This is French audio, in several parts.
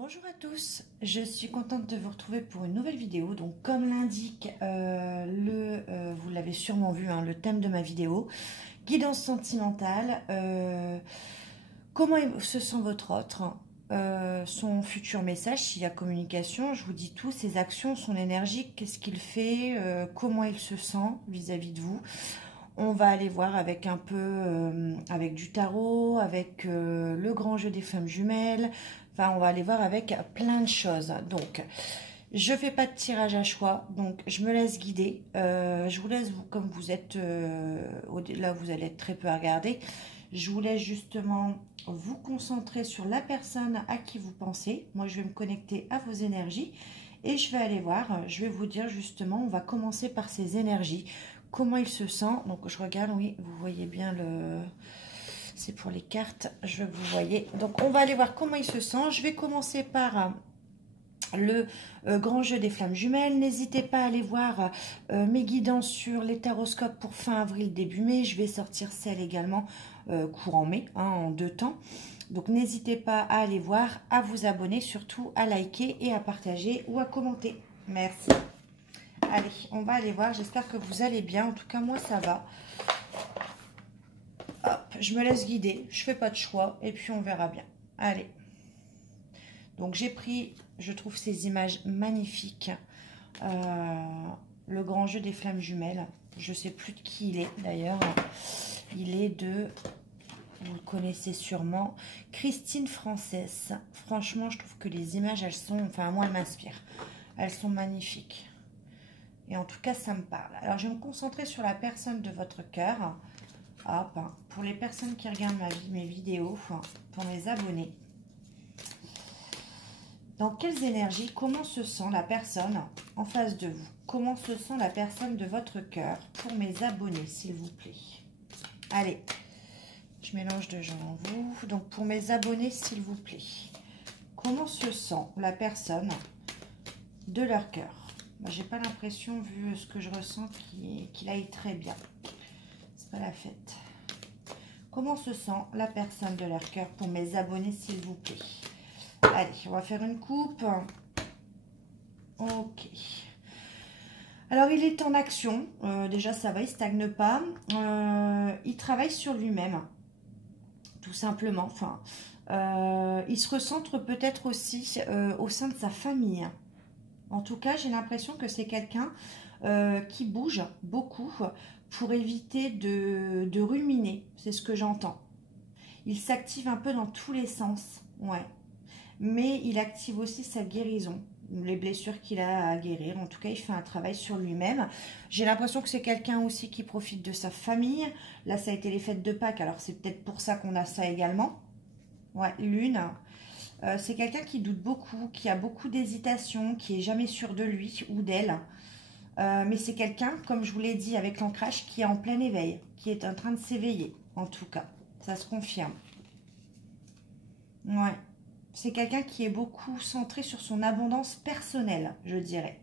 Bonjour à tous, je suis contente de vous retrouver pour une nouvelle vidéo. Donc comme l'indique, vous l'avez sûrement vu, hein, le thème de ma vidéo, guidance sentimentale, comment se sent votre autre, son futur message, s'il y a communication, je vous dis tout, ses actions, son énergie, qu'est-ce qu'il fait, comment il se sent vis-à-vis de vous. On va aller voir avec un peu, avec du tarot, avec le grand jeu des flammes jumelles. Enfin, on va aller voir avec plein de choses. Donc, je fais pas de tirage à choix, donc je me laisse guider. Je vous laisse, comme vous êtes, là vous allez être très peu à regarder, je vous laisse justement vous concentrer sur la personne à qui vous pensez. Moi, je vais me connecter à vos énergies et je vais aller voir, je vais vous dire justement, on va commencer par ces énergies. Comment il se sent? Donc je regarde, oui, vous voyez bien le... C'est pour les cartes, je vous voyez. Donc on va aller voir comment il se sent. Je vais commencer par le grand jeu des flammes jumelles. N'hésitez pas à aller voir mes guidances sur les taroscopes pour fin avril, début mai. Je vais sortir celle également courant mai, hein, en 2 temps. Donc n'hésitez pas à aller voir, à vous abonner, surtout à liker et à partager ou à commenter. Merci. Allez, on va aller voir. J'espère que vous allez bien. En tout cas, moi, ça va. Hop, je me laisse guider. Je fais pas de choix. Et puis, on verra bien. Allez. Donc, j'ai pris, je trouve ces images magnifiques. Le grand jeu des flammes jumelles. Je sais plus de qui il est, d'ailleurs. Il est de... Vous le connaissez sûrement. Christine Frances. Franchement, je trouve que les images, elles sont... Enfin, moi, elles m'inspirent. Elles sont magnifiques. Et en tout cas, ça me parle. Alors, je vais me concentrer sur la personne de votre cœur. Hop, pour les personnes qui regardent mes vidéos, pour mes abonnés. Dans quelles énergies, comment se sent la personne en face de vous? Comment se sent la personne de votre cœur pour mes abonnés, s'il vous plaît? Allez, je mélange de gens en vous. Donc, pour mes abonnés, s'il vous plaît. Comment se sent la personne de leur cœur? Moi, j'ai pas l'impression, vu ce que je ressens, qu'il aille très bien. C'est pas la fête. Comment se sent la personne de leur cœur pour mes abonnés, s'il vous plaît? Allez, on va faire une coupe. Ok. Alors, il est en action. Déjà, ça va, il stagne pas. Il travaille sur lui-même, tout simplement. Enfin, il se recentre peut-être aussi au sein de sa famille. En tout cas, j'ai l'impression que c'est quelqu'un qui bouge beaucoup pour éviter de ruminer. C'est ce que j'entends. Il s'active un peu dans tous les sens, ouais. Mais il active aussi sa guérison, les blessures qu'il a à guérir. En tout cas, il fait un travail sur lui-même. J'ai l'impression que c'est quelqu'un aussi qui profite de sa famille. Là, ça a été les fêtes de Pâques, alors c'est peut-être pour ça qu'on a ça également. Ouais, lune. C'est quelqu'un qui doute beaucoup, qui a beaucoup d'hésitation, qui est jamais sûr de lui ou d'elle. Mais c'est quelqu'un, comme je vous l'ai dit avec l'ancrage, qui est en plein éveil, qui est en train de s'éveiller, en tout cas. Ça se confirme. Ouais. C'est quelqu'un qui est beaucoup centré sur son abondance personnelle, je dirais.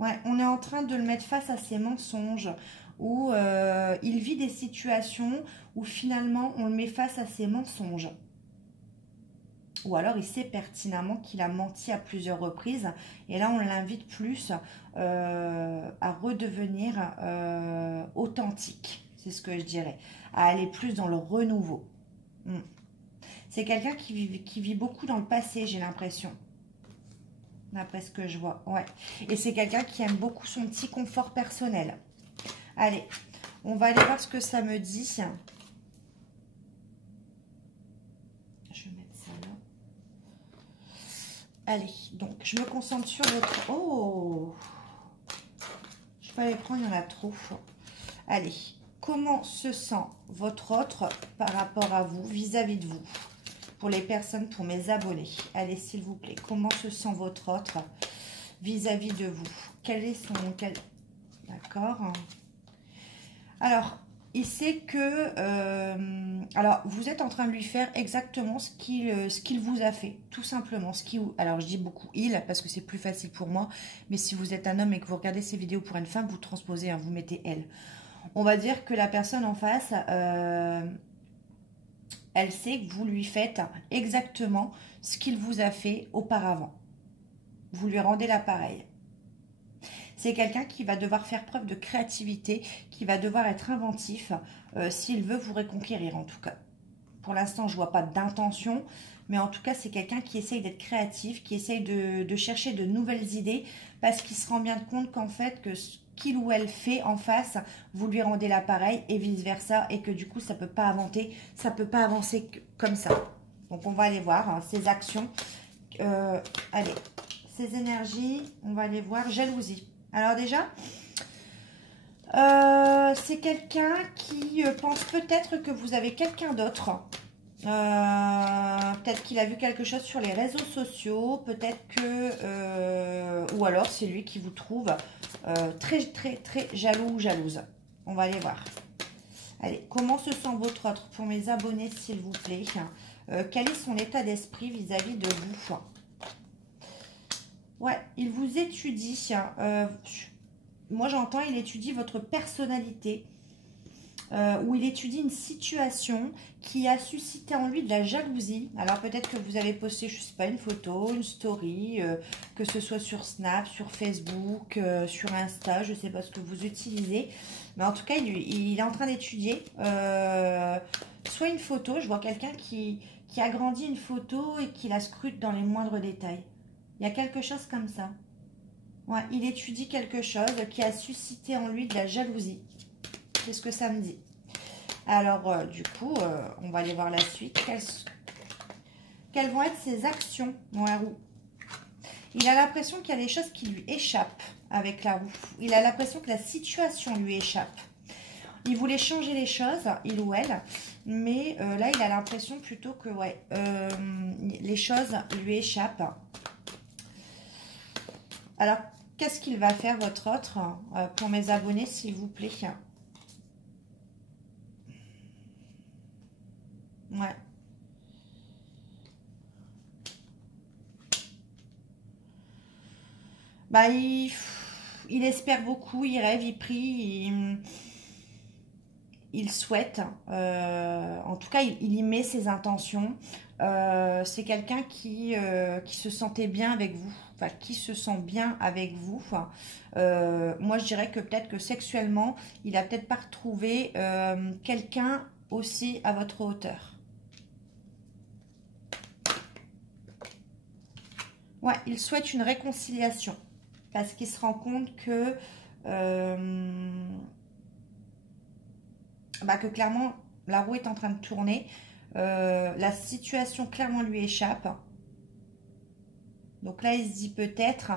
Ouais, on est en train de le mettre face à ses mensonges, où il vit des situations où finalement on le met face à ses mensonges. Ou alors il sait pertinemment qu'il a menti à plusieurs reprises. Et là on l'invite plus à redevenir authentique. C'est ce que je dirais. À aller plus dans le renouveau. C'est quelqu'un qui vit beaucoup dans le passé, j'ai l'impression. D'après ce que je vois. Ouais. Et c'est quelqu'un qui aime beaucoup son petit confort personnel. Allez, on va aller voir ce que ça me dit. Je vais mettre ça là. Allez, donc je me concentre sur votre... Oh! Je peux pas les prendre, il y en a trop. Allez, comment se sent votre autre par rapport à vous, vis-à-vis de vous? Pour les personnes, pour mes abonnés. Allez, s'il vous plaît, comment se sent votre autre vis-à-vis de vous? Quel est son... D'accord. Alors, il sait que... alors, vous êtes en train de lui faire exactement ce qu'il vous a fait. Tout simplement. Alors, je dis beaucoup il, parce que c'est plus facile pour moi. Mais si vous êtes un homme et que vous regardez ces vidéos pour une femme, vous transposez, hein, vous mettez elle. On va dire que la personne en face, elle sait que vous lui faites exactement ce qu'il vous a fait auparavant. Vous lui rendez l'appareil. C'est quelqu'un qui va devoir faire preuve de créativité, qui va devoir être inventif s'il veut vous reconquérir en tout cas. Pour l'instant, je ne vois pas d'intention, mais en tout cas, c'est quelqu'un qui essaye d'être créatif, qui essaye de chercher de nouvelles idées, parce qu'il se rend bien compte qu'en fait, que ce qu'il ou elle fait en face, vous lui rendez l'appareil et vice-versa, et que du coup, ça ne peut pas avancer comme ça. Donc, on va aller voir hein, ses actions. Allez, ses énergies, on va aller voir. Jalousie. Alors déjà... c'est quelqu'un qui pense peut-être que vous avez quelqu'un d'autre. Peut-être qu'il a vu quelque chose sur les réseaux sociaux. Peut-être que... ou alors c'est lui qui vous trouve très, très, très jaloux ou jalouse. On va aller voir. Allez, comment se sent votre autre pour mes abonnés, s'il vous plaît? Quel est son état d'esprit vis-à-vis de vous? Ouais, il vous étudie. Moi, j'entends, il étudie votre personnalité, ou il étudie une situation qui a suscité en lui de la jalousie. Alors, peut-être que vous avez posté, je ne sais pas, une photo, une story, que ce soit sur Snap, sur Facebook, sur Insta, je ne sais pas ce que vous utilisez. Mais en tout cas, il est en train d'étudier soit une photo, je vois quelqu'un qui agrandit une photo et qui la scrute dans les moindres détails. Il y a quelque chose comme ça. Ouais, il étudie quelque chose qui a suscité en lui de la jalousie. C'est ce que ça me dit. Alors, du coup, on va aller voir la suite. Quelles vont être ses actions dans la roue? Il a l'impression qu'il y a des choses qui lui échappent avec la roue. Il a l'impression que la situation lui échappe. Il voulait changer les choses, il ou elle, mais là, il a l'impression plutôt que ouais, les choses lui échappent. Alors, qu'est-ce qu'il va faire, votre autre, pour mes abonnés, s'il vous plaît? Ouais. Bah, il espère beaucoup, il rêve, il prie, il souhaite. En tout cas, il y met ses intentions. C'est quelqu'un qui se sentait bien avec vous. Enfin, qui se sent bien avec vous. Moi, je dirais que peut-être que sexuellement, il a peut-être pas retrouvé quelqu'un aussi à votre hauteur. Ouais, il souhaite une réconciliation. Parce qu'il se rend compte que, que clairement, la roue est en train de tourner. La situation clairement lui échappe. Donc là, il se dit peut-être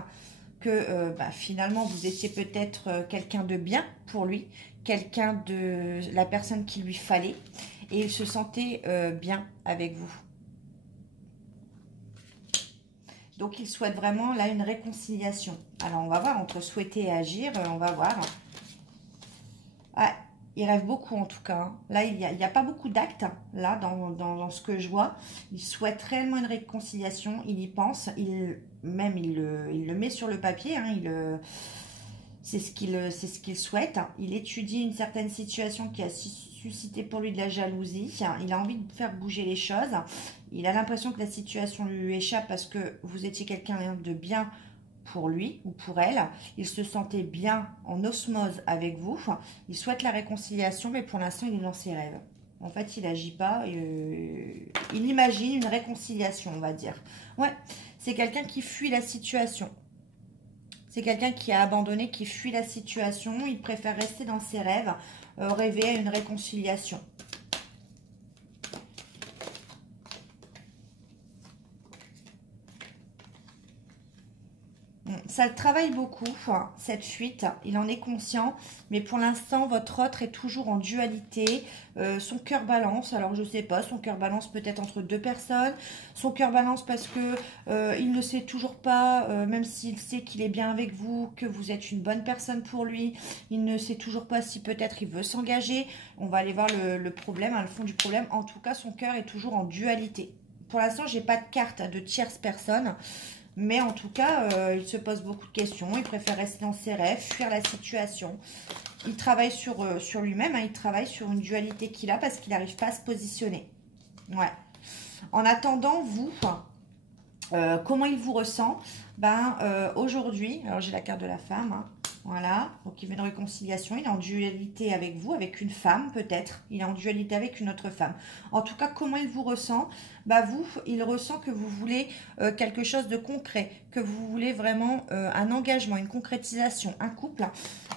que finalement, vous étiez peut-être quelqu'un de bien pour lui, quelqu'un de la personne qu'il lui fallait, et il se sentait bien avec vous. Donc, il souhaite vraiment, là, une réconciliation. Alors, on va voir, entre souhaiter et agir, on va voir. Ah, il rêve beaucoup, en tout cas. Là, il n'y a pas beaucoup d'actes, là, dans ce que je vois. Il souhaite réellement une réconciliation, il y pense. Il le met sur le papier, hein, c'est ce qu'il souhaite. Il étudie une certaine situation qui a suscité pour lui de la jalousie. Il a envie de faire bouger les choses. Il a l'impression que la situation lui échappe parce que vous étiez quelqu'un de bien pour lui ou pour elle. Il se sentait bien en osmose avec vous. Il souhaite la réconciliation, mais pour l'instant, il est dans ses rêves. En fait, il n'agit pas. Il imagine une réconciliation, on va dire. Ouais, c'est quelqu'un qui fuit la situation. C'est quelqu'un qui a abandonné, qui fuit la situation. Il préfère rester dans ses rêves, rêver à une réconciliation. Ça le travaille beaucoup, cette fuite. Il en est conscient. Mais pour l'instant, votre autre est toujours en dualité. Son cœur balance. Alors, je ne sais pas. Son cœur balance peut-être entre deux personnes. Son cœur balance parce que il ne sait toujours pas, même s'il sait qu'il est bien avec vous, que vous êtes une bonne personne pour lui. Il ne sait toujours pas si peut-être il veut s'engager. On va aller voir le problème, hein, le fond du problème. En tout cas, son cœur est toujours en dualité. Pour l'instant, je n'ai pas de carte de tierce personne. Mais en tout cas, il se pose beaucoup de questions. Il préfère rester dans ses rêves, fuir la situation. Il travaille sur lui-même. Hein, il travaille sur une dualité qu'il a parce qu'il n'arrive pas à se positionner. Ouais. En attendant, vous, comment il vous ressent? Aujourd'hui, alors j'ai la carte de la femme. Hein, voilà. Donc il veut une réconciliation. Il est en dualité avec vous, avec une femme peut-être. Il est en dualité avec une autre femme. En tout cas, comment il vous ressent? Vous, il ressent que vous voulez quelque chose de concret, que vous voulez vraiment un engagement, une concrétisation, un couple.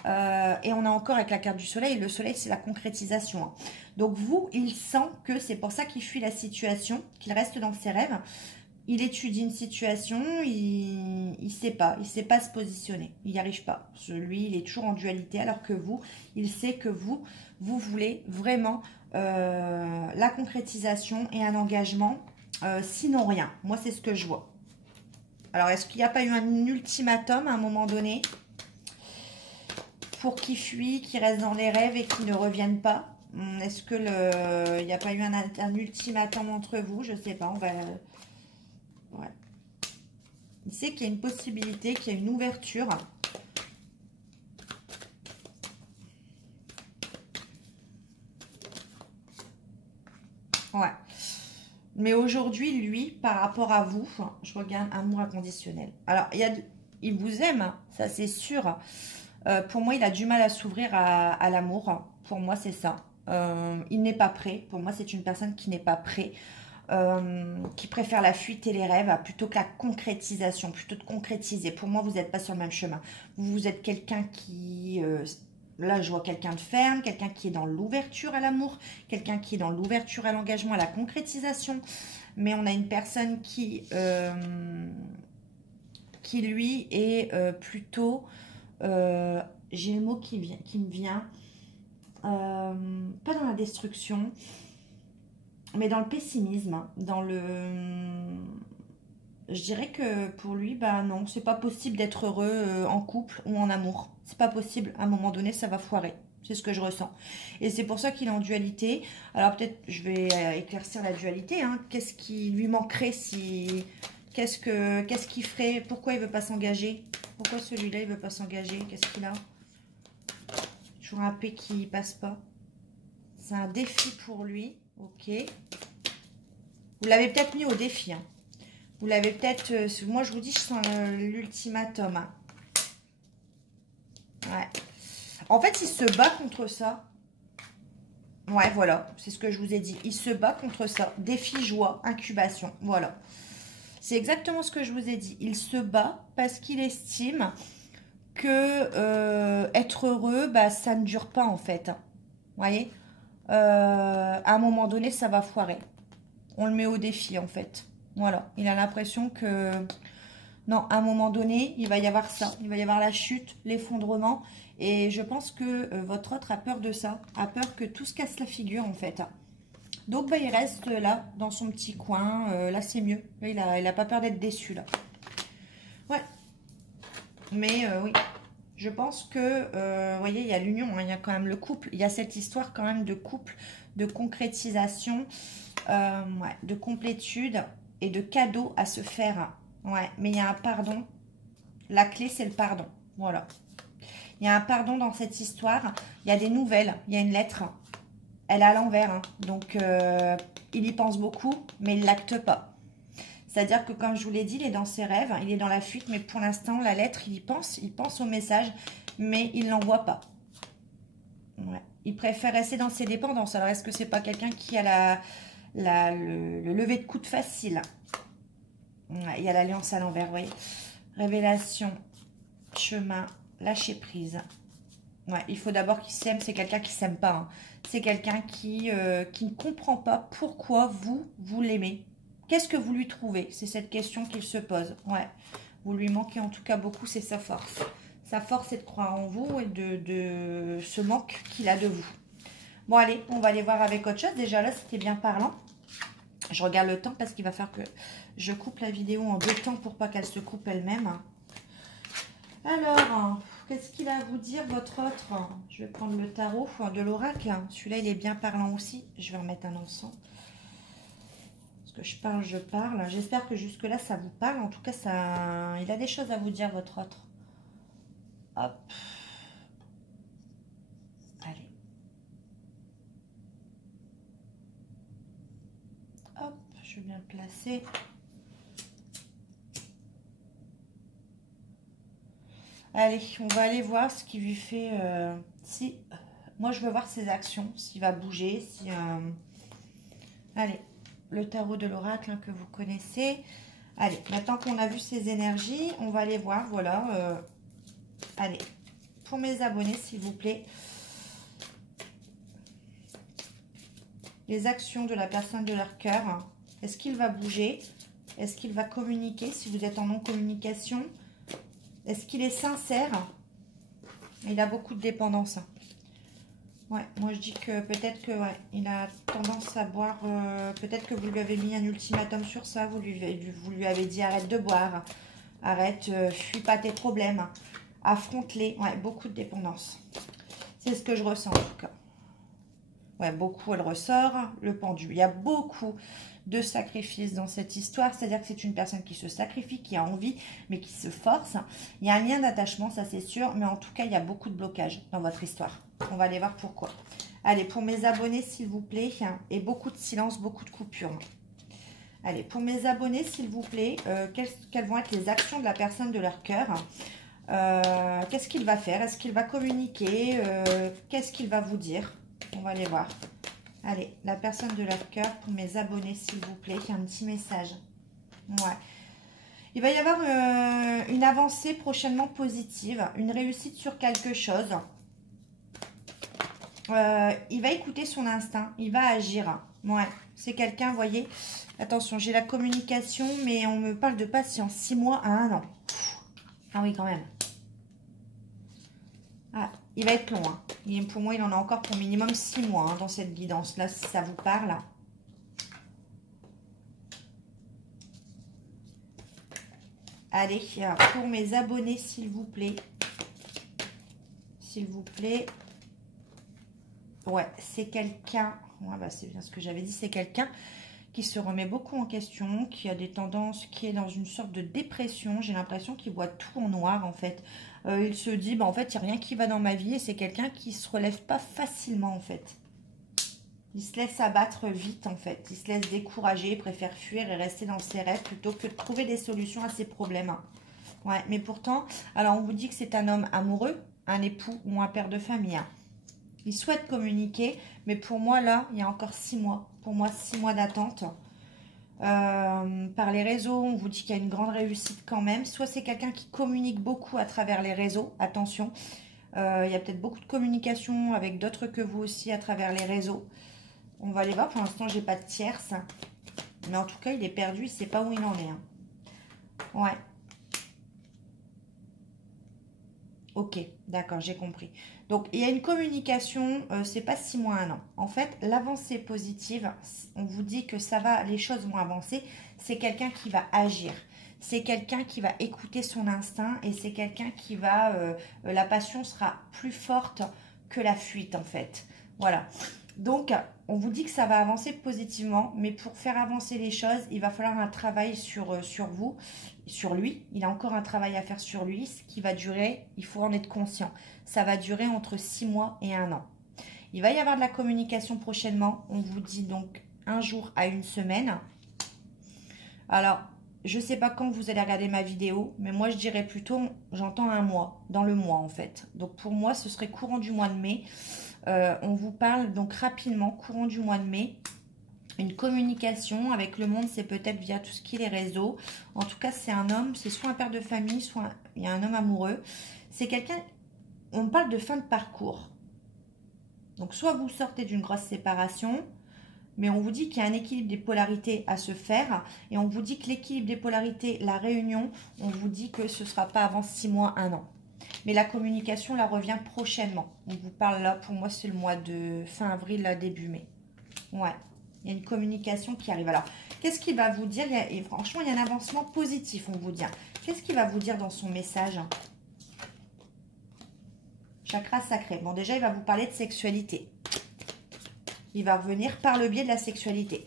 Et on a encore avec la carte du soleil. Le soleil, c'est la concrétisation. Hein. Donc vous, il sent que c'est pour ça qu'il fuit la situation, qu'il reste dans ses rêves. Il étudie une situation, il sait pas se positionner, il n'y arrive pas. Lui, il est toujours en dualité, alors que vous, il sait que vous voulez vraiment la concrétisation et un engagement, sinon rien. Moi, c'est ce que je vois. Alors, est-ce qu'il n'y a pas eu un ultimatum à un moment donné pour qu'il fuit, qu'il reste dans les rêves et qu'il ne revienne pas? Est-ce que il n'y a pas eu un ultimatum entre vous? Je ne sais pas, on va... Ouais. Il sait qu'il y a une possibilité, qu'il y a une ouverture. Ouais. Mais aujourd'hui, lui, par rapport à vous, je regarde amour inconditionnel. Alors, il vous aime, hein, ça c'est sûr. Pour moi, il a du mal à s'ouvrir à l'amour. Pour moi, c'est ça. Il n'est pas prêt. Pour moi, c'est une personne qui n'est pas prête. Qui préfère la fuite et les rêves plutôt que la concrétisation, plutôt de concrétiser. Pour moi, vous n'êtes pas sur le même chemin. Vous êtes quelqu'un qui... là, je vois quelqu'un de ferme, quelqu'un qui est dans l'ouverture à l'amour, quelqu'un qui est dans l'ouverture à l'engagement, à la concrétisation. Mais on a une personne qui lui, est plutôt... j'ai le mot qui me vient. Pas dans la destruction, mais dans le pessimisme, je dirais que pour lui, non, c'est pas possible d'être heureux en couple ou en amour. C'est pas possible. À un moment donné, ça va foirer. C'est ce que je ressens. Et c'est pour ça qu'il est en dualité. Alors peut-être, je vais éclaircir la dualité. Hein. Qu'est-ce qui lui manquerait si... Qu'est-ce qu'il ferait? Pourquoi il veut pas s'engager? Pourquoi celui-là, il veut pas s'engager? Qu'est-ce qu'il a? Toujours un P qui passe pas. C'est un défi pour lui. Ok. Vous l'avez peut-être mis au défi. Hein. Vous l'avez peut-être... moi, je vous dis, je sens l'ultimatum. Hein. Ouais. En fait, il se bat contre ça. Ouais, voilà. C'est ce que je vous ai dit. Il se bat contre ça. Défi, joie, incubation. Voilà. C'est exactement ce que je vous ai dit. Il se bat parce qu'il estime que être heureux, ça ne dure pas, en fait. Vous voyez, à un moment donné, ça va foirer. On le met au défi, en fait. Voilà. Il a l'impression que... Non, à un moment donné, il va y avoir ça. Il va y avoir la chute, l'effondrement. Et je pense que votre autre a peur de ça. A peur que tout se casse la figure, en fait. Donc, il reste là, dans son petit coin. Là, c'est mieux. Là, il a pas peur d'être déçu, là. Ouais. Mais, oui. Je pense que, vous voyez, il y a l'union, hein, il y a quand même le couple. Il y a cette histoire quand même de couple, de concrétisation, ouais, de complétude et de cadeaux à se faire. Ouais, mais il y a un pardon. La clé, c'est le pardon. Voilà. Il y a un pardon dans cette histoire. Il y a des nouvelles. Il y a une lettre. Elle est à l'envers. Hein. Donc, il y pense beaucoup, mais il ne l'acte pas. C'est-à-dire que, comme je vous l'ai dit, il est dans ses rêves, il est dans la fuite, mais pour l'instant, la lettre, il pense au message, mais il ne l'envoie pas. Ouais. Il préfère rester dans ses dépendances. Alors, est-ce que c'est pas quelqu'un qui a le lever de coude facile? Ouais, il y a l'alliance à l'envers, vous voyez. Révélation, chemin, lâcher prise. Ouais, il faut d'abord qu'il s'aime. C'est quelqu'un qui ne s'aime pas. Hein. C'est quelqu'un qui ne comprend pas pourquoi vous l'aimez. Qu'est-ce que vous lui trouvez? C'est cette question qu'il se pose. Ouais, vous lui manquez en tout cas beaucoup, c'est sa force. Sa force, c'est de croire en vous et de ce manque qu'il a de vous. Bon, allez, on va aller voir avec autre chose. Déjà, là, c'était bien parlant. Je regarde le temps parce qu'il va falloir que je coupe la vidéo en 2 temps pour pas qu'elle se coupe elle-même. Alors, qu'est-ce qu'il a à vous dire, votre autre? Je vais prendre le tarot de l'oracle. Celui-là, il est bien parlant aussi. Je vais remettre un encens. Parce que je parle. J'espère que jusque-là, ça vous parle. En tout cas, ça, il a des choses à vous dire, votre autre. Hop. Allez. Hop, je vais bien le placer. Allez, on va aller voir ce qui lui fait... si... Moi, je veux voir ses actions, s'il va bouger, si... Allez, le tarot de l'oracle hein, que vous connaissez. Allez, maintenant qu'on a vu ses énergies, on va aller voir, voilà. Allez, pour mes abonnés, s'il vous plaît. Les actions de la personne de leur cœur. Est-ce qu'il va bouger? Est-ce qu'il va communiquer si vous êtes en non-communication? Est-ce qu'il est sincère? Il a beaucoup de dépendance. Ouais, moi je dis que peut-être que ouais, il a tendance à boire. Peut-être que vous lui avez mis un ultimatum sur ça. Vous lui avez dit arrête de boire. Arrête, fuis pas tes problèmes. Affronte-les. Ouais, beaucoup de dépendance. C'est ce que je ressens en tout cas. Ouais, beaucoup, elle ressort. Le pendu. Il y a beaucoup de sacrifices dans cette histoire. C'est-à-dire que c'est une personne qui se sacrifie, qui a envie, mais qui se force. Il y a un lien d'attachement, ça c'est sûr. Mais en tout cas, il y a beaucoup de blocages dans votre histoire. On va aller voir pourquoi. Allez, pour mes abonnés, s'il vous plaît. Et beaucoup de silence, beaucoup de coupures. Allez, pour mes abonnés, s'il vous plaît. Quelles vont être les actions de la personne de leur cœur? Qu'est-ce qu'il va faire? Est-ce qu'il va communiquer? Qu'est-ce qu'il va vous dire? On va aller voir. Allez, la personne de leur cœur, pour mes abonnés, s'il vous plaît, un petit message. Ouais. Il va y avoir une avancée prochainement positive, une réussite sur quelque chose. Il va écouter son instinct, il va agir. Ouais, c'est quelqu'un, vous voyez. Attention, j'ai la communication, mais on me parle de patience. 6 mois à 1 an. Ah oui, quand même. Ah, il va être long. Hein. Pour moi, il en a encore pour minimum 6 mois hein, dans cette guidance-là, si ça vous parle. Allez, pour mes abonnés, s'il vous plaît. S'il vous plaît. Ouais, c'est quelqu'un... Ouais, bah, c'est bien ce que j'avais dit. C'est quelqu'un qui se remet beaucoup en question, qui a des tendances, qui est dans une sorte de dépression. J'ai l'impression qu'il voit tout en noir, en fait. Il se dit, bah, en fait, il n'y a rien qui va dans ma vie. Et c'est quelqu'un qui ne se relève pas facilement, en fait. Il se laisse abattre vite, en fait. Il se laisse décourager, il préfère fuir et rester dans ses rêves plutôt que de trouver des solutions à ses problèmes. Ouais, mais pourtant, alors on vous dit que c'est un homme amoureux, un époux ou un père de famille. Il souhaite communiquer, mais pour moi, là, il y a encore 6 mois. Pour moi, 6 mois d'attente. Par les réseaux, on vous dit qu'il y a une grande réussite quand même. Soit c'est quelqu'un qui communique beaucoup à travers les réseaux. Attention, il y a peut-être beaucoup de communication avec d'autres que vous aussi à travers les réseaux. On va aller voir. Pour l'instant, j'ai pas de tierce. Mais en tout cas, il est perdu. Il ne sait pas où il en est. Hein. Ouais. Ok, d'accord, j'ai compris. Donc, il y a une communication, c'est pas 6 mois, 1 an. En fait, l'avancée positive, on vous dit que ça va, les choses vont avancer. C'est quelqu'un qui va agir. C'est quelqu'un qui va écouter son instinct et c'est quelqu'un qui va... la passion sera plus forte que la fuite, en fait. Voilà. Donc, on vous dit que ça va avancer positivement, mais pour faire avancer les choses, il va falloir un travail sur vous, sur lui. Il a encore un travail à faire sur lui, ce qui va durer, il faut en être conscient. Ça va durer entre 6 mois et 1 an. Il va y avoir de la communication prochainement. On vous dit donc 1 jour à 1 semaine. Alors, je ne sais pas quand vous allez regarder ma vidéo, mais moi je dirais plutôt, j'entends 1 mois, dans le mois en fait. Donc pour moi, ce serait courant du mois de mai. On vous parle donc rapidement, courant du mois de mai, une communication avec le monde, c'est peut-être via tout ce qui est les réseaux. En tout cas, c'est un homme, c'est soit un père de famille, soit il y a un homme amoureux. C'est quelqu'un, on parle de fin de parcours. Donc, soit vous sortez d'une grosse séparation, mais on vous dit qu'il y a un équilibre des polarités à se faire. Et on vous dit que l'équilibre des polarités, la réunion, on vous dit que ce ne sera pas avant 6 mois, 1 an. Mais la communication, là, revient prochainement. On vous parle là, pour moi, c'est le mois de fin avril, là, début mai. Ouais, il y a une communication qui arrive. Alors, qu'est-ce qu'il va vous dire? Et franchement, il y a un avancement positif, on vous dit. Qu'est-ce qu'il va vous dire dans son message? Chakra sacré. Bon, déjà, il va vous parler de sexualité. Il va revenir par le biais de la sexualité.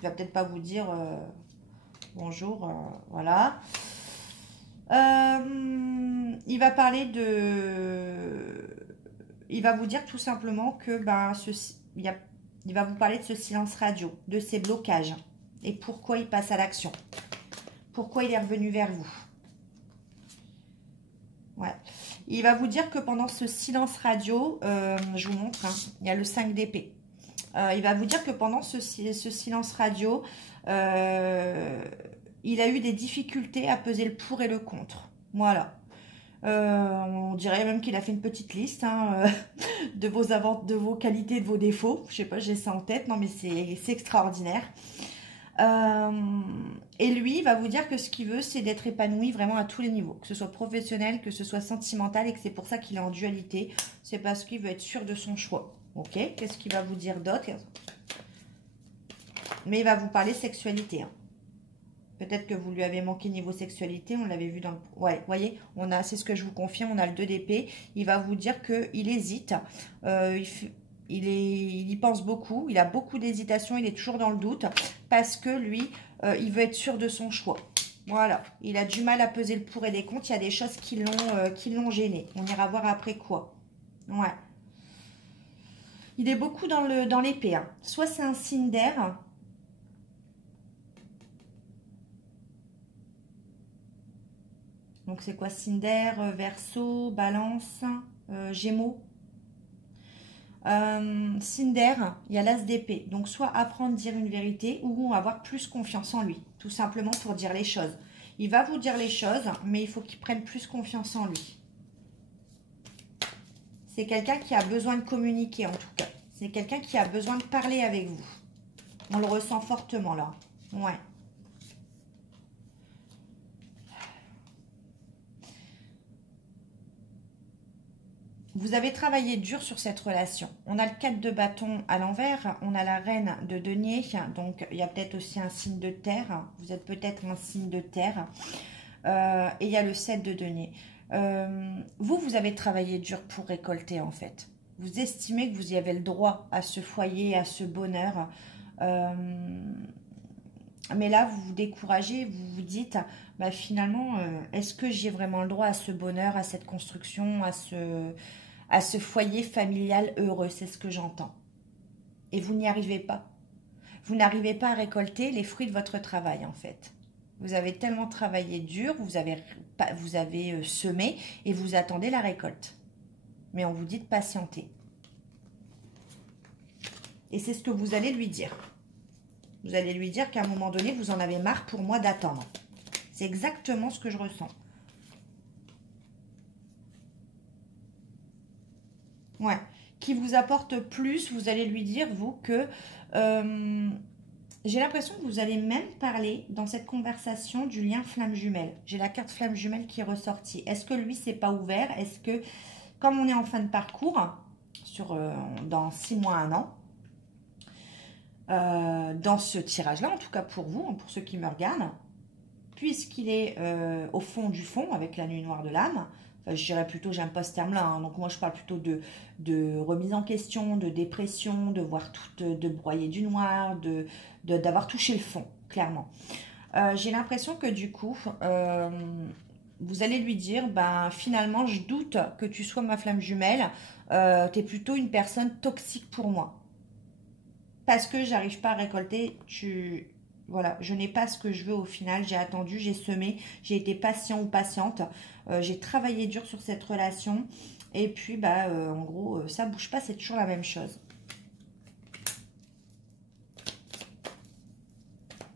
Il va peut-être pas vous dire bonjour, voilà. Il va parler de... Il va vous dire tout simplement que ben, il va vous parler de ce silence radio, de ces blocages et pourquoi il passe à l'action. Pourquoi il est revenu vers vous. Ouais. Il va vous dire que pendant ce silence radio, je vous montre, hein, il y a le 5 d'épée. Il va vous dire que pendant ce silence radio, il a eu des difficultés à peser le pour et le contre. Voilà. On dirait même qu'il a fait une petite liste hein, de vos qualités, de vos défauts. Je sais pas, j'ai ça en tête. Non, mais c'est extraordinaire. Et lui, il va vous dire que ce qu'il veut, c'est d'être épanoui vraiment à tous les niveaux. Que ce soit professionnel, que ce soit sentimental et que c'est pour ça qu'il est en dualité. C'est parce qu'il veut être sûr de son choix. Ok, qu'est-ce qu'il va vous dire d'autre? Mais il va vous parler sexualité. Hein. Peut-être que vous lui avez manqué niveau sexualité. On l'avait vu dans le... Ouais, vous voyez, c'est ce que je vous confirme. On a le 2 d'épée. Il va vous dire qu'il hésite. Il y pense beaucoup. Il a beaucoup d'hésitation. Il est toujours dans le doute. Parce que lui, il veut être sûr de son choix. Voilà. Il a du mal à peser le pour et les contre. Il y a des choses qui l'ont gêné. On ira voir après quoi. Ouais. Il est beaucoup dans l'épée. Hein. Soit c'est un signe d'air. Donc c'est quoi? Signe d'air, Verseau, Balance, Gémeaux. Signe d'air, il y a l'as d'épée. Donc soit apprendre à dire une vérité ou avoir plus confiance en lui. Tout simplement pour dire les choses. Il va vous dire les choses, mais il faut qu'il prenne plus confiance en lui. C'est quelqu'un qui a besoin de communiquer en tout cas. C'est quelqu'un qui a besoin de parler avec vous. On le ressent fortement là. Ouais. Vous avez travaillé dur sur cette relation. On a le 4 de bâton à l'envers. On a la reine de denier. Donc, il y a peut-être aussi un signe de terre. Vous êtes peut-être un signe de terre. Et il y a le 7 de denier. Vous avez travaillé dur pour récolter en fait. Vous estimez que vous y avez le droit à ce foyer, à ce bonheur. Mais là, vous vous découragez, vous vous dites, bah, finalement, est-ce que j'ai vraiment le droit à ce bonheur, à cette construction, à ce foyer familial heureux? C'est ce que j'entends. Et vous n'y arrivez pas. Vous n'arrivez pas à récolter les fruits de votre travail en fait. Vous avez tellement travaillé dur, vous avez semé et vous attendez la récolte. Mais on vous dit de patienter. Et c'est ce que vous allez lui dire. Vous allez lui dire qu'à un moment donné, vous en avez marre pour moi d'attendre. C'est exactement ce que je ressens. Ouais. Qui vous apporte plus, vous allez lui dire, vous, que... j'ai l'impression que vous allez même parler dans cette conversation du lien flamme jumelle. J'ai la carte flamme jumelle qui est ressortie. Est-ce que lui, c'est pas ouvert? Est-ce que, comme on est en fin de parcours, dans 6 mois, 1 an, dans ce tirage-là, en tout cas pour vous, pour ceux qui me regardent, puisqu'il est au fond du fond, avec la nuit noire de l'âme, enfin, je dirais plutôt, j'aime pas ce terme-là, hein, donc moi je parle plutôt de remise en question, de dépression, de voir tout, de broyer du noir, d'avoir touché le fond, clairement. J'ai l'impression que du coup, vous allez lui dire, ben finalement, je doute que tu sois ma flamme jumelle, tu es plutôt une personne toxique pour moi. Parce que j'arrive pas à récolter, voilà, je n'ai pas ce que je veux au final, j'ai attendu, j'ai semé, j'ai été patient ou patiente, j'ai travaillé dur sur cette relation, et puis, bah, en gros, ça bouge pas, c'est toujours la même chose.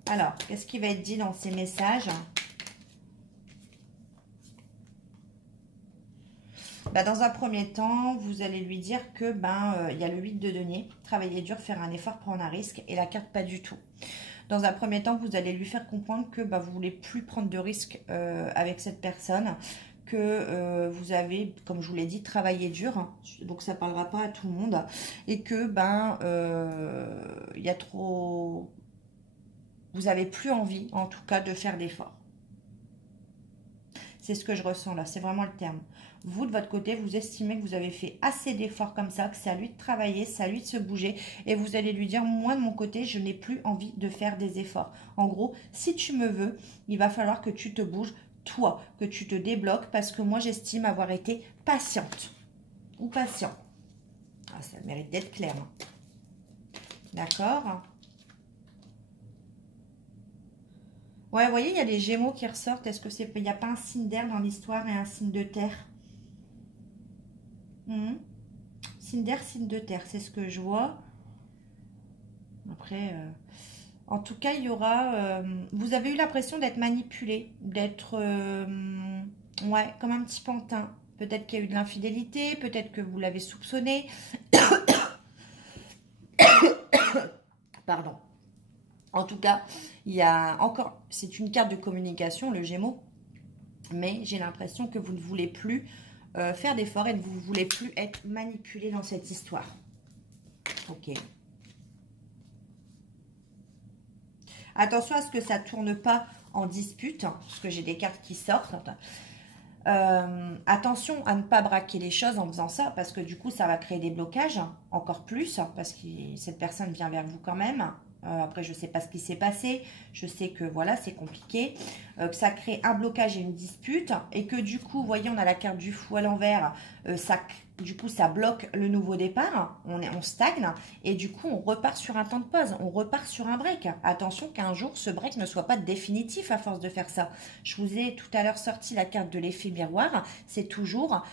Alors, qu'est-ce qui va être dit dans ces messages? Bah, dans un premier temps, vous allez lui dire que il y a le 8 de denier, travailler dur, faire un effort, prendre un risque, et la carte pas du tout. Dans un premier temps, vous allez lui faire comprendre que vous voulez plus prendre de risques avec cette personne, que vous avez, comme je vous l'ai dit, travaillé dur, donc ça parlera pas à tout le monde, et que il y a trop, vous avez plus envie, en tout cas, de faire d'efforts. C'est ce que je ressens là, c'est vraiment le terme. Vous, de votre côté, vous estimez que vous avez fait assez d'efforts comme ça, que c'est à lui de travailler, c'est à lui de se bouger. Et vous allez lui dire, moi, de mon côté, je n'ai plus envie de faire des efforts. En gros, si tu me veux, il va falloir que tu te bouges, toi, que tu te débloques, parce que moi, j'estime avoir été patiente. Ou patient. Ah, ça mérite d'être clair. Hein. D'accord? Ouais, vous voyez, il y a les Gémeaux qui ressortent. Est-ce que c'est... Il n'y a pas un signe d'air dans l'histoire et un signe de terre? Signe d'air, signe de terre, c'est ce que je vois. Après, en tout cas, il y aura... vous avez eu l'impression d'être manipulé, d'être... ouais, comme un petit pantin. Peut-être qu'il y a eu de l'infidélité, peut-être que vous l'avez soupçonné. Pardon. En tout cas, il y a encore... C'est une carte de communication, le Gémeaux. Mais j'ai l'impression que vous ne voulez plus faire d'efforts et que vous ne voulez plus être manipulé dans cette histoire. Ok. Attention à ce que ça ne tourne pas en dispute, parce que j'ai des cartes qui sortent. Attention à ne pas braquer les choses en faisant ça, parce que du coup, ça va créer des blocages, encore plus, parce que cette personne vient vers vous quand même. Après, je ne sais pas ce qui s'est passé. Je sais que, voilà, c'est compliqué. Que ça crée un blocage et une dispute. Et que, du coup, vous voyez, on a la carte du fou à l'envers. Du coup, ça bloque le nouveau départ. On stagne. Et du coup, on repart sur un temps de pause. On repart sur un break. Attention qu'un jour, ce break ne soit pas définitif à force de faire ça. Je vous ai tout à l'heure sorti la carte de l'effet miroir. C'est toujours...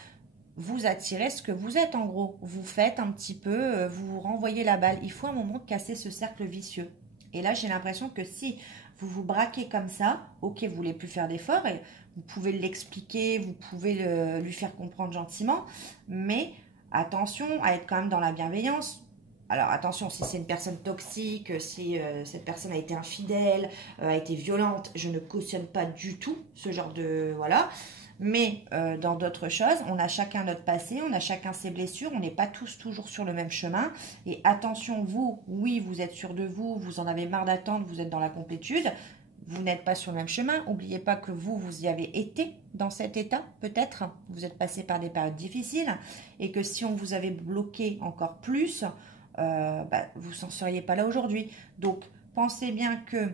vous attirez ce que vous êtes en gros. Vous faites un petit peu, vous renvoyez la balle. Il faut un moment casser ce cercle vicieux. Et là, j'ai l'impression que si vous vous braquez comme ça, ok, vous voulez plus faire d'efforts, et vous pouvez l'expliquer, vous pouvez lui faire comprendre gentiment, mais attention à être quand même dans la bienveillance. Alors attention, si c'est une personne toxique, si cette personne a été infidèle, a été violente, je ne cautionne pas du tout ce genre de... voilà. Mais dans d'autres choses, on a chacun notre passé, on a chacun ses blessures, on n'est pas tous toujours sur le même chemin. Et attention, vous, oui, vous êtes sûr de vous, vous en avez marre d'attendre, vous êtes dans la complétude, vous n'êtes pas sur le même chemin. N'oubliez pas que vous y avez été dans cet état, peut-être. Vous êtes passé par des périodes difficiles et que si on vous avait bloqué encore plus, vous n'en seriez pas là aujourd'hui. Donc, pensez bien que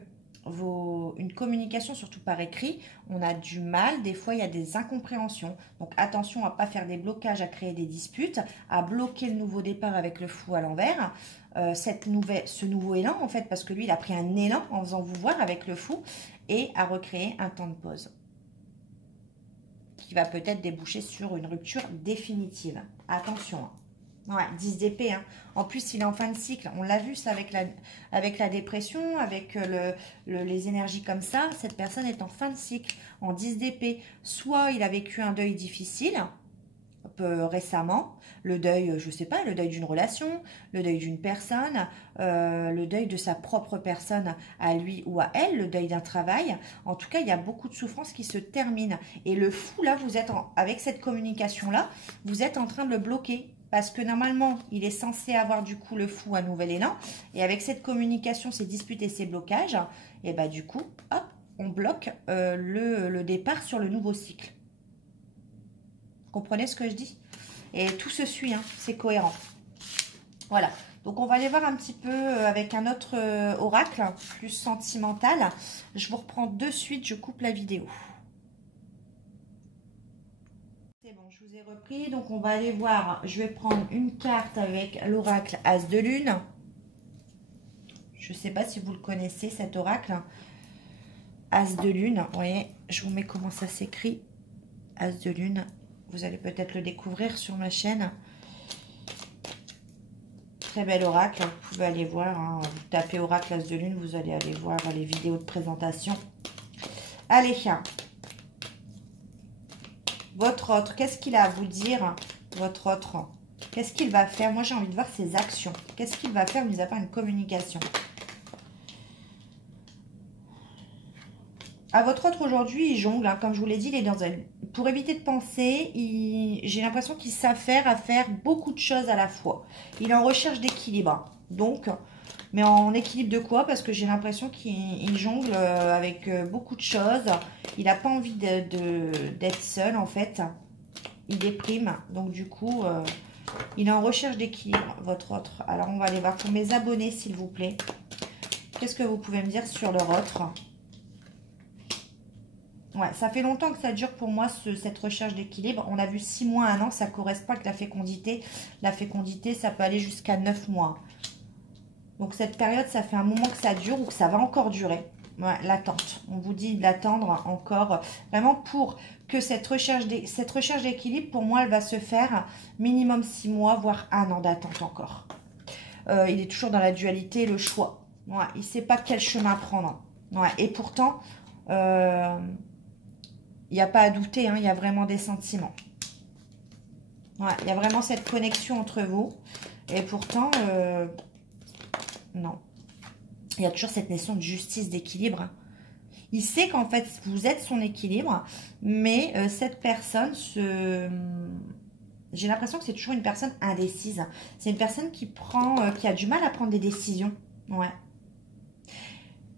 une communication, surtout par écrit, on a du mal, des fois il y a des incompréhensions, donc attention à ne pas faire des blocages, à créer des disputes, à bloquer le nouveau départ avec le fou à l'envers, ce nouveau élan en fait, parce que lui il a pris un élan en faisant vous voir avec le fou, et à recréer un temps de pause qui va peut-être déboucher sur une rupture définitive. Attention, hein. Ouais, 10 d'épée. Hein. En plus, il est en fin de cycle. On l'a vu, ça, avec la dépression, avec les énergies comme ça. Cette personne est en fin de cycle, en 10 d'épée. Soit il a vécu un deuil difficile, récemment. Le deuil, je ne sais pas, le deuil d'une relation, le deuil d'une personne, le deuil de sa propre personne à lui ou à elle, le deuil d'un travail. En tout cas, il y a beaucoup de souffrances qui se terminent. Et le fou, là, vous êtes avec cette communication-là, vous êtes en train de le bloquer. Parce que normalement, il est censé avoir du coup le fou un nouvel élan. Et avec cette communication, ces disputes et ces blocages, et bah du coup, hop, on bloque le départ sur le nouveau cycle. Comprenez ce que je dis? Et tout se suit, hein, c'est cohérent. Voilà. Donc on va aller voir un petit peu avec un autre oracle, plus sentimental. Je vous reprends de suite, je coupe la vidéo. Je vous ai repris, donc on va aller voir, je vais prendre une carte avec l'oracle As de Lune. Je ne sais pas si vous le connaissez cet oracle. As de Lune, vous voyez, je vous mets comment ça s'écrit. As de Lune, vous allez peut-être le découvrir sur ma chaîne. Très bel oracle, vous pouvez aller voir, hein, vous tapez oracle As de Lune, vous allez aller voir les vidéos de présentation. Allez, votre autre, qu'est-ce qu'il a à vous dire, votre autre? Qu'est-ce qu'il va faire? Moi, j'ai envie de voir ses actions. Qu'est-ce qu'il va faire, mis à part une communication? À votre autre, aujourd'hui, il jongle. Hein, comme je vous l'ai dit, il est dans un... Pour éviter de penser, j'ai l'impression qu'il s'affaire à faire beaucoup de choses à la fois. Il est en recherche d'équilibre. Donc, Mais en équilibre de quoi? Parce que j'ai l'impression qu'il jongle avec beaucoup de choses. Il n'a pas envie d'être seul, en fait. Il déprime. Donc, du coup, il est en recherche d'équilibre, votre autre. Alors, on va aller voir pour mes abonnés, s'il vous plaît. Qu'est-ce que vous pouvez me dire sur leur autre? Ouais, ça fait longtemps que ça dure pour moi, cette recherche d'équilibre. On a vu 6 mois, 1 an, ça ne correspond pas avec la fécondité. La fécondité, ça peut aller jusqu'à 9 mois. Donc, cette période, ça fait un moment que ça dure ou que ça va encore durer. Ouais, l'attente. On vous dit d'attendre encore. Vraiment, pour que cette recherche d'équilibre, pour moi, elle va se faire minimum 6 mois, voire 1 an d'attente encore. Il est toujours dans la dualité, le choix. Ouais, il ne sait pas quel chemin prendre. Ouais, et pourtant... il n'y a pas à douter, hein, il y a vraiment des sentiments. Ouais, il y a vraiment cette connexion entre vous. Et pourtant, non. Il y a toujours cette notion de justice, d'équilibre. Il sait qu'en fait, vous êtes son équilibre. Mais cette personne j'ai l'impression que c'est toujours une personne indécise. C'est une personne qui a du mal à prendre des décisions. Ouais.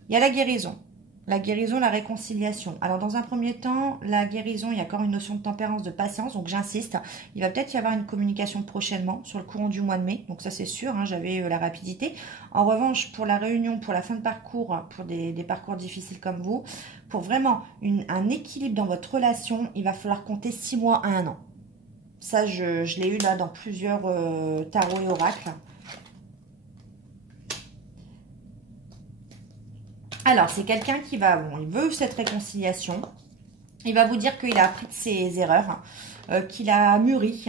Il y a la guérison. La guérison, la réconciliation. Alors, dans un premier temps, la guérison, il y a encore une notion de tempérance, de patience. Donc, j'insiste. Il va peut-être y avoir une communication prochainement sur le courant du mois de mai. Donc, ça, c'est sûr. Hein, j'avais la rapidité. En revanche, pour la réunion, pour la fin de parcours, pour des parcours difficiles comme vous, pour vraiment un équilibre dans votre relation, il va falloir compter 6 mois à 1 an. Ça, je l'ai eu là dans plusieurs tarots et oracles. Alors, c'est quelqu'un qui va, il veut cette réconciliation. Il va vous dire qu'il a appris de ses erreurs, qu'il a mûri.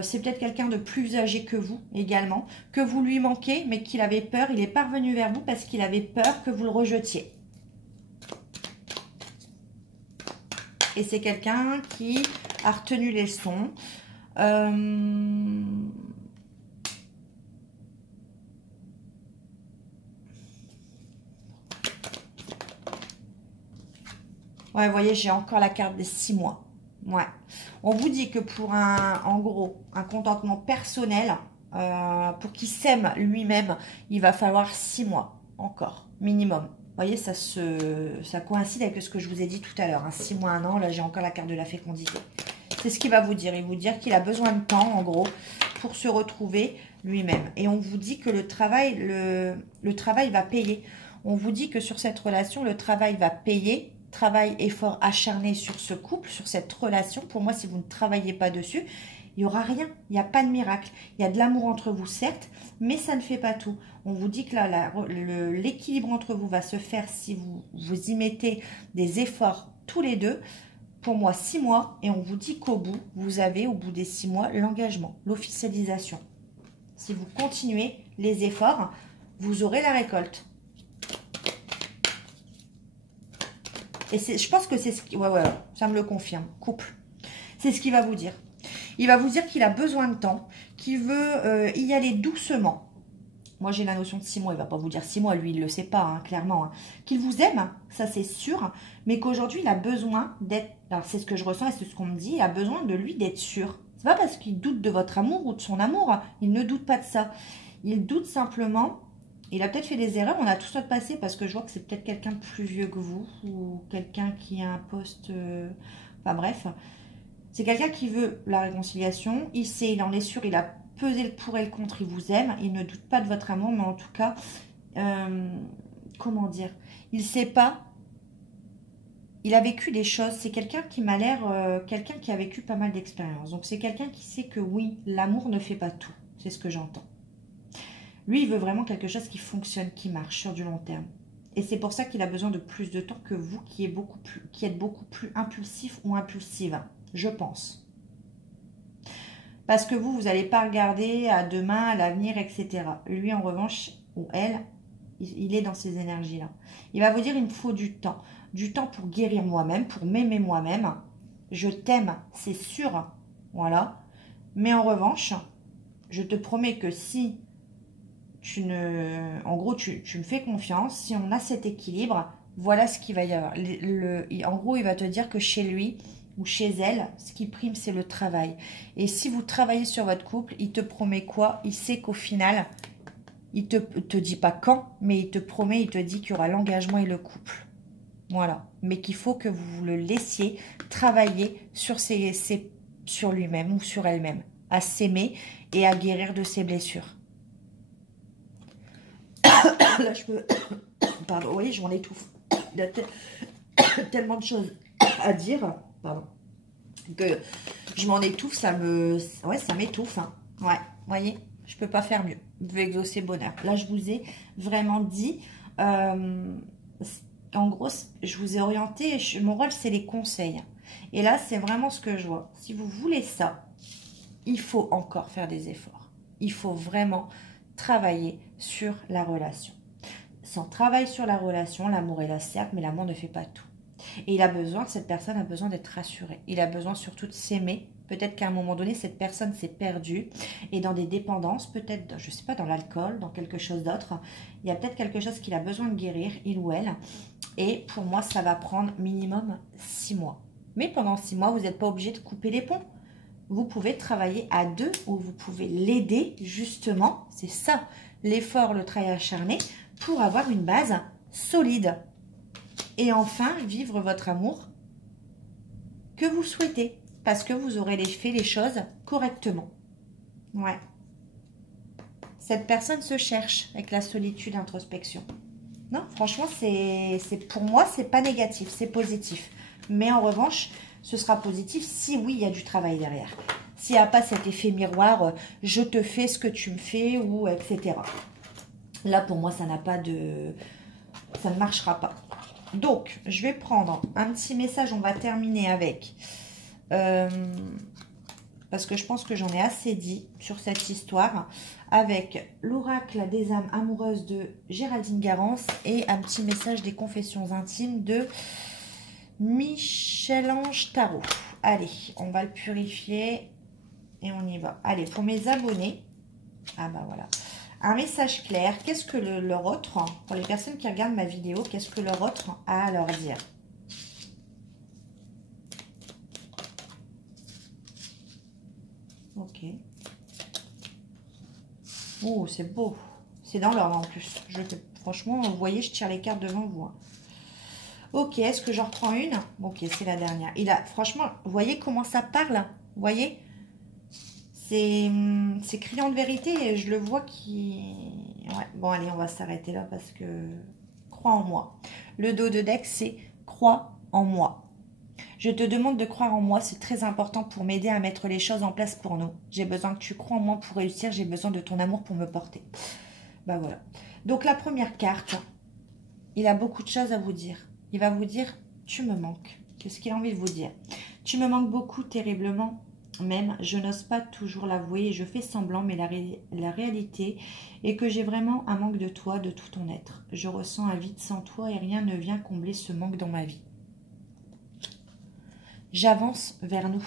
C'est peut-être quelqu'un de plus âgé que vous également, que vous lui manquez, mais qu'il avait peur. Il est parvenu vers vous parce qu'il avait peur que vous le rejetiez. Et c'est quelqu'un qui a retenu les leçons. Ouais, vous voyez, j'ai encore la carte des 6 mois. Ouais. On vous dit que pour en gros, un contentement personnel, pour qu'il s'aime lui-même, il va falloir 6 mois encore, minimum. Vous voyez, ça coïncide avec ce que je vous ai dit tout à l'heure. Hein. 6 mois, 1 an, là j'ai encore la carte de la fécondité. C'est ce qu'il va vous dire. Il va vous dire qu'il a besoin de temps, en gros, pour se retrouver lui-même. Et on vous dit que le travail va payer. On vous dit que sur cette relation, le travail va payer. Travail, effort acharné sur ce couple, sur cette relation. Pour moi, si vous ne travaillez pas dessus, il n'y aura rien. Il n'y a pas de miracle. Il y a de l'amour entre vous, certes, mais ça ne fait pas tout. On vous dit que là, l'équilibre entre vous va se faire si vous y mettez des efforts tous les deux. Pour moi, 6 mois. Et on vous dit qu'au bout, vous avez, au bout des 6 mois, l'engagement, l'officialisation. Si vous continuez les efforts, vous aurez la récolte. Et je pense que c'est ce qui... Ouais, ça me le confirme. Couple. C'est ce qu'il va vous dire. Il va vous dire qu'il a besoin de temps, qu'il veut y aller doucement. Moi, j'ai la notion de 6 mois. Il ne va pas vous dire 6 mois. Lui, il ne le sait pas, hein, clairement. Hein. Qu'il vous aime, ça c'est sûr. Mais qu'aujourd'hui, il a besoin d'être... Alors, c'est ce que je ressens et c'est ce qu'on me dit. Il a besoin de lui d'être sûr. C'est pas parce qu'il doute de votre amour ou de son amour. Il ne doute pas de ça. Il doute simplement... Il a peut-être fait des erreurs, on a tous notre passé, parce que je vois que c'est peut-être quelqu'un de plus vieux que vous, ou quelqu'un qui a un poste... Enfin bref, c'est quelqu'un qui veut la réconciliation, il sait, il en est sûr, il a pesé le pour et le contre, il vous aime, il ne doute pas de votre amour, mais en tout cas, comment dire, il ne sait pas, il a vécu des choses, c'est quelqu'un qui m'a l'air, quelqu'un qui a vécu pas mal d'expériences, donc c'est quelqu'un qui sait que oui, l'amour ne fait pas tout, c'est ce que j'entends. Lui, il veut vraiment quelque chose qui fonctionne, qui marche sur du long terme. Et c'est pour ça qu'il a besoin de plus de temps que vous, qui êtes beaucoup plus impulsif ou impulsive, je pense. Parce que vous n'allez pas regarder à demain, à l'avenir, etc. Lui, en revanche, ou elle, il est dans ces énergies-là. Il va vous dire, il me faut du temps. Du temps pour guérir moi-même, pour m'aimer moi-même. Je t'aime, c'est sûr. Voilà. Mais en revanche, je te promets que si... En gros, tu me fais confiance. Si on a cet équilibre, voilà ce qu'il va y avoir. En gros, il va te dire que chez lui ou chez elle, ce qui prime, c'est le travail. Et si vous travaillez sur votre couple, il te promet quoi? Il sait qu'au final, Il te dit pas quand, mais il te promet, il te dit qu'il y aura l'engagement et le couple. Voilà. Mais qu'il faut que vous le laissiez travailler sur, sur lui-même ou sur elle-même. À s'aimer et à guérir de ses blessures. Là, je peux... Pardon, oui, je m'en étouffe. Il y a tellement de choses à dire. Pardon. Que je m'en étouffe, ça me... Ouais, ça m'étouffe. Hein. Ouais, voyez, je peux pas faire mieux. Veut exaucer bonheur. Là, je vous ai vraiment dit... en gros, je vous ai orienté. Mon rôle, c'est les conseils. Et là, c'est vraiment ce que je vois. Si vous voulez ça, il faut encore faire des efforts. Il faut vraiment travailler sur la relation. Sans travail sur la relation, l'amour est là, certes, mais l'amour ne fait pas tout. Et il a besoin, cette personne a besoin d'être rassurée. Il a besoin surtout de s'aimer. Peut-être qu'à un moment donné, cette personne s'est perdue. Et dans des dépendances, peut-être, je ne sais pas, dans l'alcool, dans quelque chose d'autre. Il y a peut-être quelque chose qu'il a besoin de guérir, il ou elle. Et pour moi, ça va prendre minimum 6 mois. Mais pendant 6 mois, vous n'êtes pas obligé de couper les ponts. Vous pouvez travailler à deux ou vous pouvez l'aider justement. C'est ça, l'effort, le travail acharné pour avoir une base solide. Et enfin, vivre votre amour que vous souhaitez. Parce que vous aurez fait les choses correctement. Ouais. Cette personne se cherche avec la solitude, introspection. Non, franchement, pour moi, c'est pas négatif, c'est positif. Mais en revanche, ce sera positif si oui, il y a du travail derrière. S'il n'y a pas cet effet miroir, je te fais ce que tu me fais, ou etc. Là, pour moi, ça n'a pas de... Ça ne marchera pas. Donc, je vais prendre un petit message. On va terminer avec... parce que je pense que j'en ai assez dit sur cette histoire. Avec l'oracle des âmes amoureuses de Géraldine Garance et un petit message des confessions intimes de Michel-Ange Tarot. Allez, on va le purifier et on y va. Allez, pour mes abonnés, ah bah voilà, un message clair. Qu'est-ce que leur autre, pour les personnes qui regardent ma vidéo, qu'est-ce que leur autre a à leur dire? Ok. Oh, c'est beau. C'est dans l'ordre en plus. Franchement, vous voyez, je tire les cartes devant vous. Hein. Ok, est-ce que j'en reprends une? Ok, c'est la dernière. Franchement, vous voyez comment ça parle? Vous voyez? C'est criant de vérité et je le vois qui... Ouais, bon, allez, on va s'arrêter là parce que... Crois en moi. Le dos de deck, c'est crois en moi. Je te demande de croire en moi, c'est très important pour m'aider à mettre les choses en place pour nous. J'ai besoin que tu crois en moi pour réussir, j'ai besoin de ton amour pour me porter. Ben voilà. Donc la première carte, il a beaucoup de choses à vous dire. Il va vous dire, tu me manques. Qu'est-ce qu'il a envie de vous dire? Tu me manques beaucoup, terriblement. Même, je n'ose pas toujours l'avouer et je fais semblant, mais la réalité est que j'ai vraiment un manque de toi, de tout ton être. Je ressens un vide sans toi et rien ne vient combler ce manque dans ma vie. J'avance vers nous.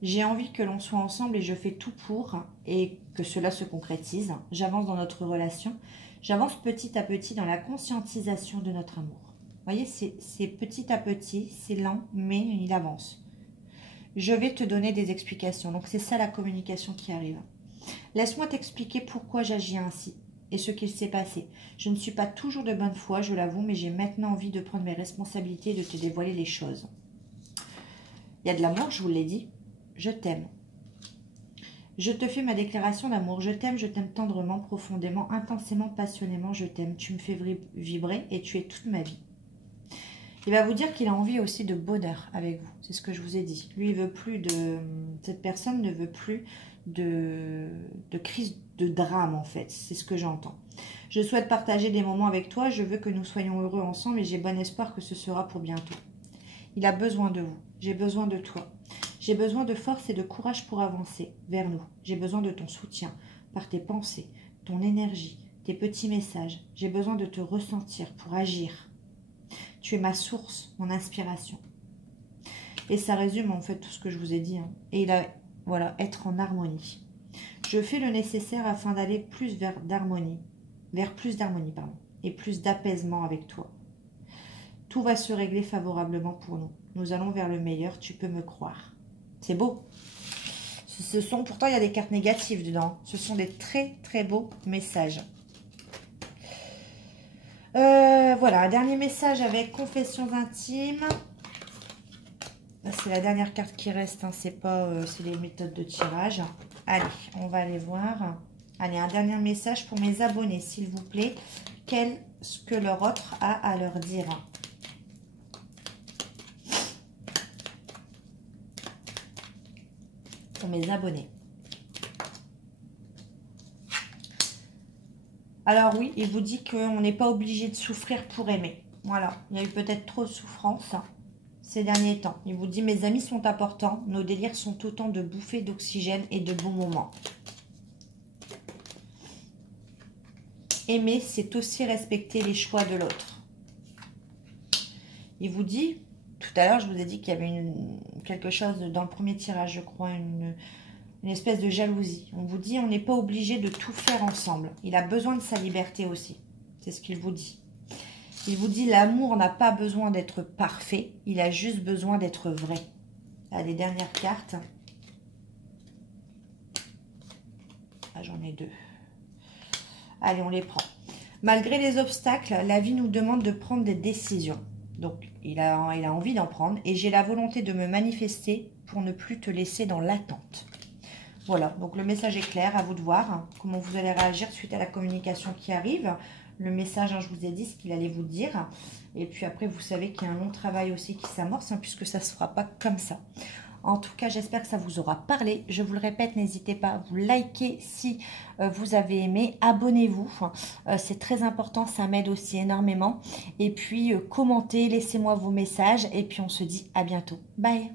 J'ai envie que l'on soit ensemble et je fais tout pour et que cela se concrétise. J'avance dans notre relation. J'avance petit à petit dans la conscientisation de notre amour. Vous voyez, c'est petit à petit, c'est lent, mais il avance. Je vais te donner des explications. Donc, c'est ça la communication qui arrive. Laisse-moi t'expliquer pourquoi j'agis ainsi et ce qu'il s'est passé. Je ne suis pas toujours de bonne foi, je l'avoue, mais j'ai maintenant envie de prendre mes responsabilités et de te dévoiler les choses. Il y a de l'amour, je vous l'ai dit. Je t'aime. Je te fais ma déclaration d'amour. Je t'aime tendrement, profondément, intensément, passionnément. Je t'aime. Tu me fais vibrer et tu es toute ma vie. Il va vous dire qu'il a envie aussi de bonheur avec vous. C'est ce que je vous ai dit. Lui, il veut plus de... Cette personne ne veut plus de crise de drame, en fait. C'est ce que j'entends. Je souhaite partager des moments avec toi. Je veux que nous soyons heureux ensemble et j'ai bon espoir que ce sera pour bientôt. Il a besoin de vous. J'ai besoin de toi. J'ai besoin de force et de courage pour avancer vers nous. J'ai besoin de ton soutien par tes pensées, ton énergie, tes petits messages. J'ai besoin de te ressentir pour agir. Tu es ma source, mon inspiration. Et ça résume en fait tout ce que je vous ai dit. Hein. Et il a, voilà, être en harmonie. Je fais le nécessaire afin d'aller plus vers plus d'harmonie, et plus d'apaisement avec toi. Tout va se régler favorablement pour nous. Nous allons vers le meilleur, tu peux me croire. C'est beau. Pourtant, il y a des cartes négatives dedans. Ce sont des très, très beaux messages. Voilà, un dernier message avec confessions intimes. C'est la dernière carte qui reste, hein, c'est les méthodes de tirage. Allez, on va aller voir. Allez, un dernier message pour mes abonnés, s'il vous plaît. Qu'est-ce que leur autre a à leur dire? Pour mes abonnés. Alors oui, il vous dit qu'on n'est pas obligé de souffrir pour aimer. Voilà, il y a eu peut-être trop de souffrance ces derniers temps. Il vous dit, mes amis sont importants, nos délires sont autant de bouffées d'oxygène et de bons moments. Aimer, c'est aussi respecter les choix de l'autre. Il vous dit, tout à l'heure, je vous ai dit qu'il y avait quelque chose dans le premier tirage, je crois, une espèce de jalousie. On vous dit, on n'est pas obligé de tout faire ensemble. Il a besoin de sa liberté aussi. C'est ce qu'il vous dit. Il vous dit, l'amour n'a pas besoin d'être parfait. Il a juste besoin d'être vrai. Là, les dernières cartes. Ah, j'en ai 2. Allez, on les prend. Malgré les obstacles, la vie nous demande de prendre des décisions. Donc, il a envie d'en prendre. Et j'ai la volonté de me manifester pour ne plus te laisser dans l'attente. Voilà, donc le message est clair, à vous de voir hein, comment vous allez réagir suite à la communication qui arrive. Le message, hein, je vous ai dit ce qu'il allait vous dire. Et puis après, vous savez qu'il y a un long travail aussi qui s'amorce, hein, puisque ça ne se fera pas comme ça. En tout cas, j'espère que ça vous aura parlé. Je vous le répète, n'hésitez pas à vous liker si vous avez aimé. Abonnez-vous, c'est très important, ça m'aide aussi énormément. Et puis, commentez, laissez-moi vos messages. Et puis, on se dit à bientôt. Bye!